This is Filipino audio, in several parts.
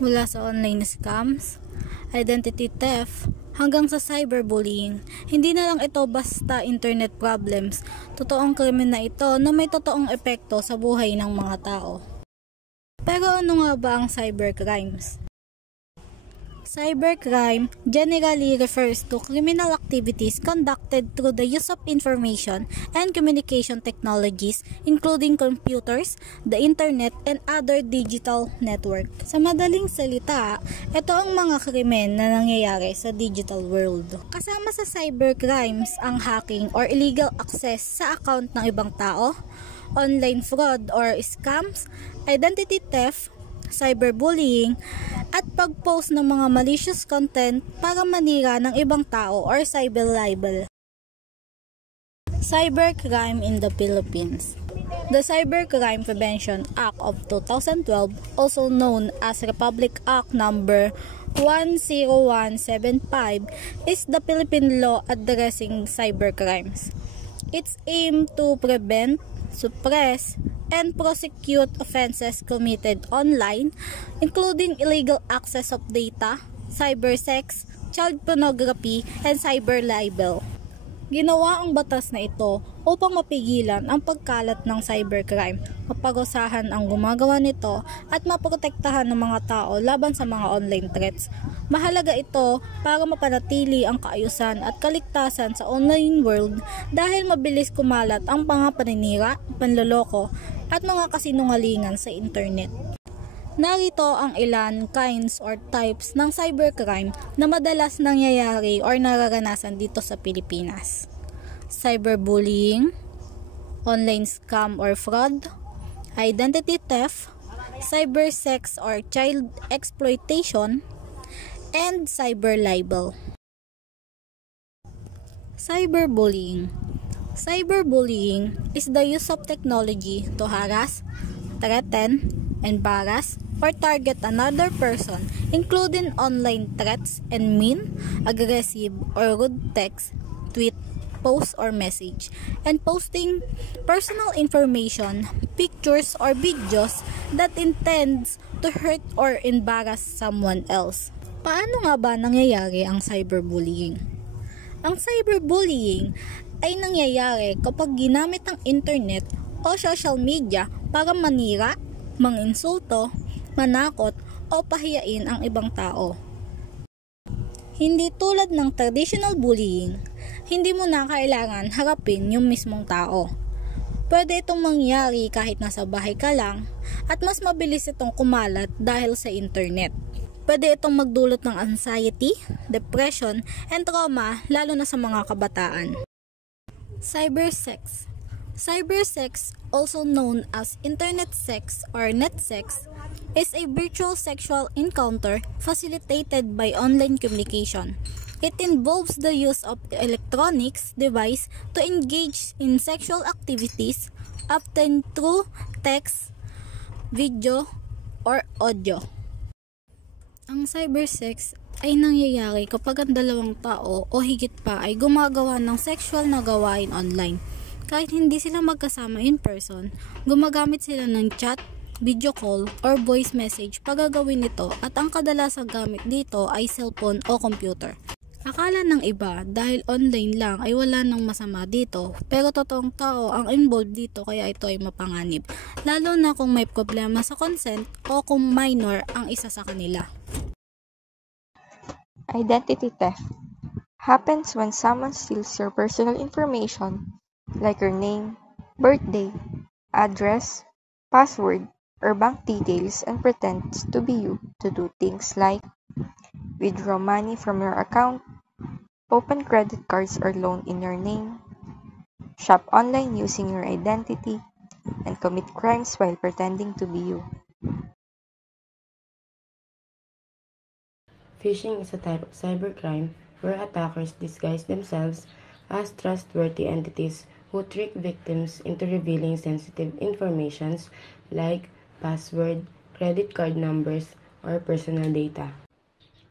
Mula sa online scams, identity theft, hanggang sa cyberbullying. Hindi na lang ito basta internet problems. Totoong krimen na ito na may totoong epekto sa buhay ng mga tao. Pero ano nga ba ang cybercrimes? Cybercrime generally refers to criminal activities conducted through the use of information and communication technologies, including computers, the internet, and other digital network. Sa madaling salita, ito ang mga krimen na nangyayari sa digital world. Kasama sa cybercrimes ang hacking or illegal access sa account ng ibang tao, online fraud or scams, identity theft, cyberbullying, at pag-post ng mga malicious content para manira ng ibang tao or cyber libel. Cybercrime in the Philippines. The Cybercrime Prevention Act of 2012, also known as Republic Act number 10175, is the Philippine law addressing cybercrimes. Its aim to prevent, suppress, and prosecute offenses committed online, including illegal access of data, cybersex, child pornography, and cyber libel. Ginawa ang batas na ito upang mapigilan ang pagkalat ng cybercrime, maparusahan ang gumagawa nito, at maprotektahan ng mga tao laban sa mga online threats. Mahalaga ito para mapanatili ang kaayusan at kaligtasan sa online world dahil mabilis kumalat ang mga paninira, panloloko, at mga kasinungalingan sa internet. Narito ang ilan kinds or types ng cybercrime na madalas nangyayari or nararanasan dito sa Pilipinas. Cyberbullying, online scam or fraud, identity theft, cybersex or child exploitation, and cyber libel. Cyberbullying. Cyberbullying is the use of technology to harass, threaten, embarrass, or target another person, including online threats and mean, aggressive, or rude text, tweet, post, or message, and posting personal information, pictures, or videos that intends to hurt or embarrass someone else. Paano nga ba nangyayari ang cyberbullying? Ang cyberbullying ay nangyayari kapag ginamit ang internet o social media para manira, manginsulto, manakot, o pahiyain ang ibang tao. Hindi tulad ng traditional bullying, hindi mo na kailangan harapin yung mismong tao. Pwede itong mangyari kahit nasa bahay ka lang at mas mabilis itong kumalat dahil sa internet. Pwede itong magdulot ng anxiety, depression, and trauma lalo na sa mga kabataan. Cybersex. Cybersex, also known as internet sex or net sex, is a virtual sexual encounter facilitated by online communication. It involves the use of electronics device to engage in sexual activities, often through text, video, or audio. Ang cybersex ay nangyayari kapag ang dalawang tao o higit pa ay gumagawa ng sexual na gawain online. Kahit hindi sila magkasama in person, gumagamit sila ng chat, video call, or voice message pag gagawin ito, at ang kadalasang gamit dito ay cellphone o computer. Akala ng iba dahil online lang ay wala nang masama dito, pero totoong tao ang involved dito kaya ito ay mapanganib, lalo na kung may problema sa consent o kung minor ang isa sa kanila. Identity theft happens when someone steals your personal information like your name, birthday, address, password, or bank details and pretends to be you to do things like withdraw money from your account, open credit cards or loan in your name, shop online using your identity, and commit crimes while pretending to be you. Phishing is a type of cybercrime where attackers disguise themselves as trustworthy entities who trick victims into revealing sensitive information like password, credit card numbers, or personal data.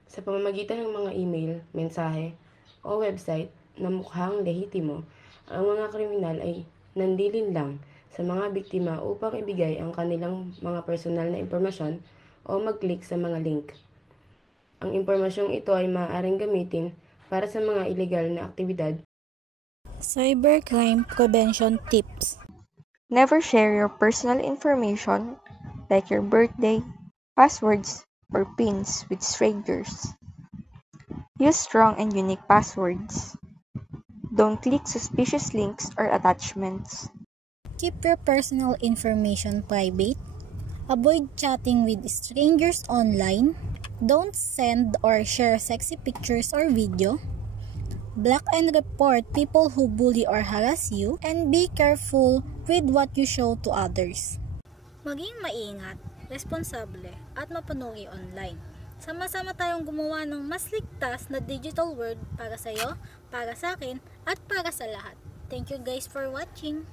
Sa pamamagitan ng mga email, mensahe, o website na mukhang lehitimo, ang mga kriminal ay nandilin lang sa mga biktima upang ibigay ang kanilang mga personal na impormasyon o mag-click sa mga link. Ang impormasyong ito ay maaaring gamitin para sa mga illegal na aktibidad. Cybercrime prevention tips. Never share your personal information like your birthday, passwords, or PINs with strangers. Use strong and unique passwords. Don't click suspicious links or attachments. Keep your personal information private. Avoid chatting with strangers online. Don't send or share sexy pictures or video. Block and report people who bully or harass you. And be careful with what you show to others. Maging maingat, responsable, at mapanuri online. Sama-sama tayong gumawa ng mas ligtas na digital world para sa iyo, para sa akin, at para sa lahat. Thank you guys for watching!